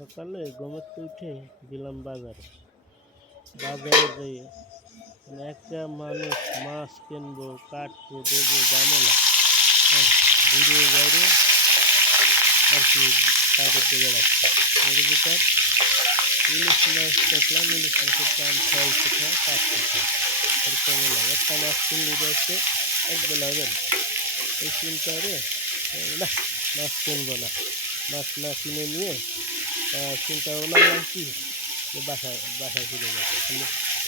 সকালে ঘুমের উঠে গেলাম বাজারে। বাজারে যেয়ে মানে একটা মানুষ মাছ কিনবো কাটবো দেবো ঝামেলা। হ্যাঁ, ঘুরে বাইরে আর কি তাদের দিকে রাখছে এর ভিতর ইলিশ মাছ দেখলাম ইলিশ মাছের দাম ছয়শো টাকা পাঁচশো টাকা। এরকম লাগে একটা মাছ কিনলে যাচ্ছে এক বেলা হবে না। এই চিন্তা রে না মাছ কিনবো না। মাছ না কিনে নিয়ে চিন্তা ভাবনা কি? বাসায় বাসায় চলে গেছে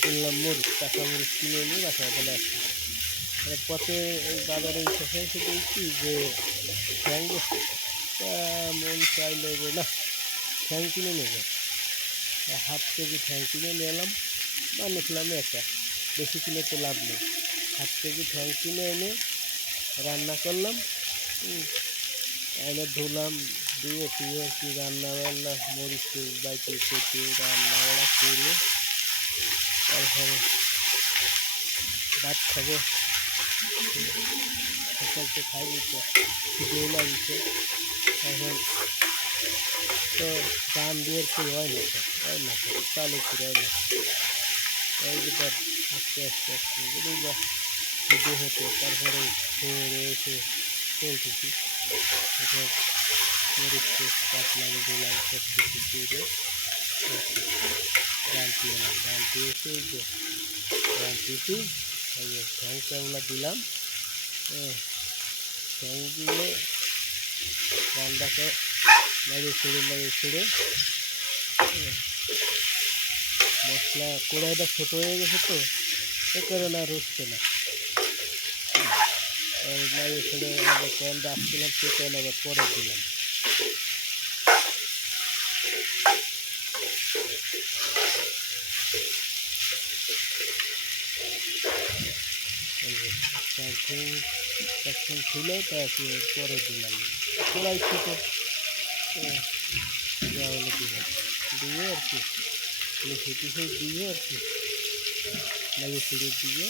কিনলাম মরিচ, কাঁচা মরিচ কিনে নিয়ে বাসায় চলে আসছি পথে বাজারে এসে এসে দেখছি যে তা মন চাইলো যে, না, ঠ্যাং কিনে নেবে হাফ কেজি ঠ্যাং কিনে নিয়ে এলাম। বানিয়েছিলাম একা বেশি কিনে তো লাভ নেই। হাফ কেজি ঠ্যাং কিনে এনে রান্না করলাম। এনে ধুলাম। দিয়ে দিয়ে আর কি রান্না বান্না মরিচ টরিচ বাইতে কেটে রান্না বান্না করে তারপরে ভাত খাব সকাল তো খাই দিচ্ছে খিদেও লাগছে এখন তো গান দিয়ে আর কি হয় না তো হয় না তো চালু করে হয় না এই ভিতর আস্তে আস্তে আস্তে যদি বা খিদে হতো তারপরে খেয়ে এসে চলতেছি এখন দিলাম। সব কিছু দিয়ে গানটি এলাম গানটি এসে মশলা কড়াইটা ছোটো হয়ে গেছে তো কারণে আর হচ্ছে না। আর ছেড়ে আবার কয়েল রাখছিলাম সে কয়েল আবার পরে দিলাম। তারপর তখন ছিল তারপরে পরে দিলাম কড়াই ছোট হলে দিলাম দিয়ে আর কি মিশে টিশে দিয়ে আর কি লাগিয়ে ফিরে দিয়ে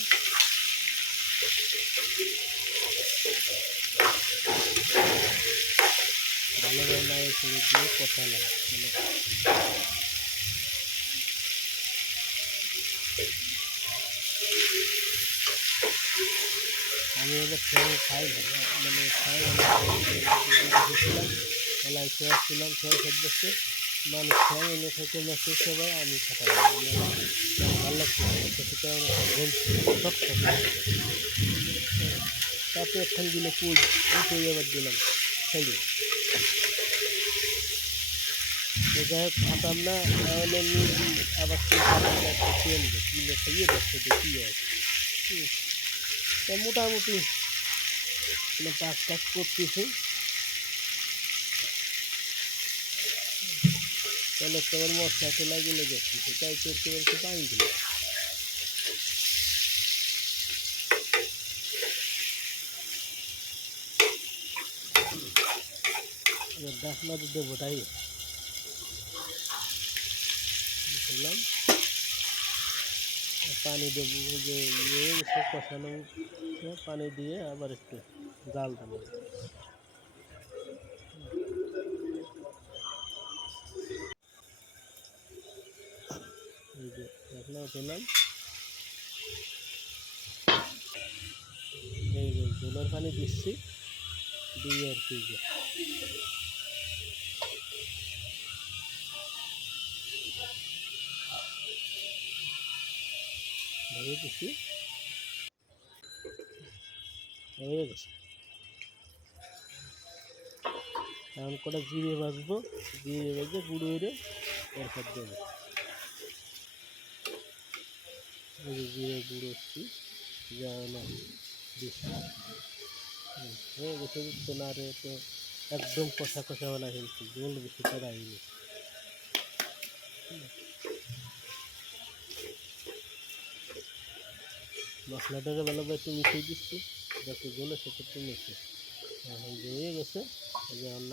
ভালোভাবে লাগিয়ে ফিরে দিয়ে কষালাম মানে ফ্যান খাই না, মানে খাই গেছিলাম এলাই খেয়ে ছিলাম খেয়ে সদস্য মানুষ খেয়ে এনে খেতে মেসে সবাই আমি ভালো সেটা আমার ঘুম শক্ত তারপরে একখান দিলে পুজ পুজ আবার দিলাম তো যাই হোক খাতাম না তাহলে আবার কিনে খাইয়ে কী হয় হুম। তা মোটামুটি কাজ টাজ করতেছি। তাহলে তোমার মশলাতে লাগিয়ে যাচ্ছি তাই কেউ একটু পানি দিল। তো দেবো, তাই দিলাম। পানি দেবো যে ইয়ে সব কষানো পানি দিয়ে আবার একটু জাল দেবো। এই যে জলের পানি দিচ্ছি, দিয়ে আর কি ধরে হয়ে গেছে এখন কটা জিরে বাজবো জিরে বাজে গুঁড়ো হয়ে এরপর দেবো। জিরে গুঁড়ো না হয়ে গেছে তো না রে তো একদম কষা কষা বানা ফেলছি জল বেশি করে আইনি মশলাটাকে ভালোভাবে মিশিয়ে দিচ্ছি যাতে গলে সেক্ষেত্রে মিশে এখন গেছে যে অন্য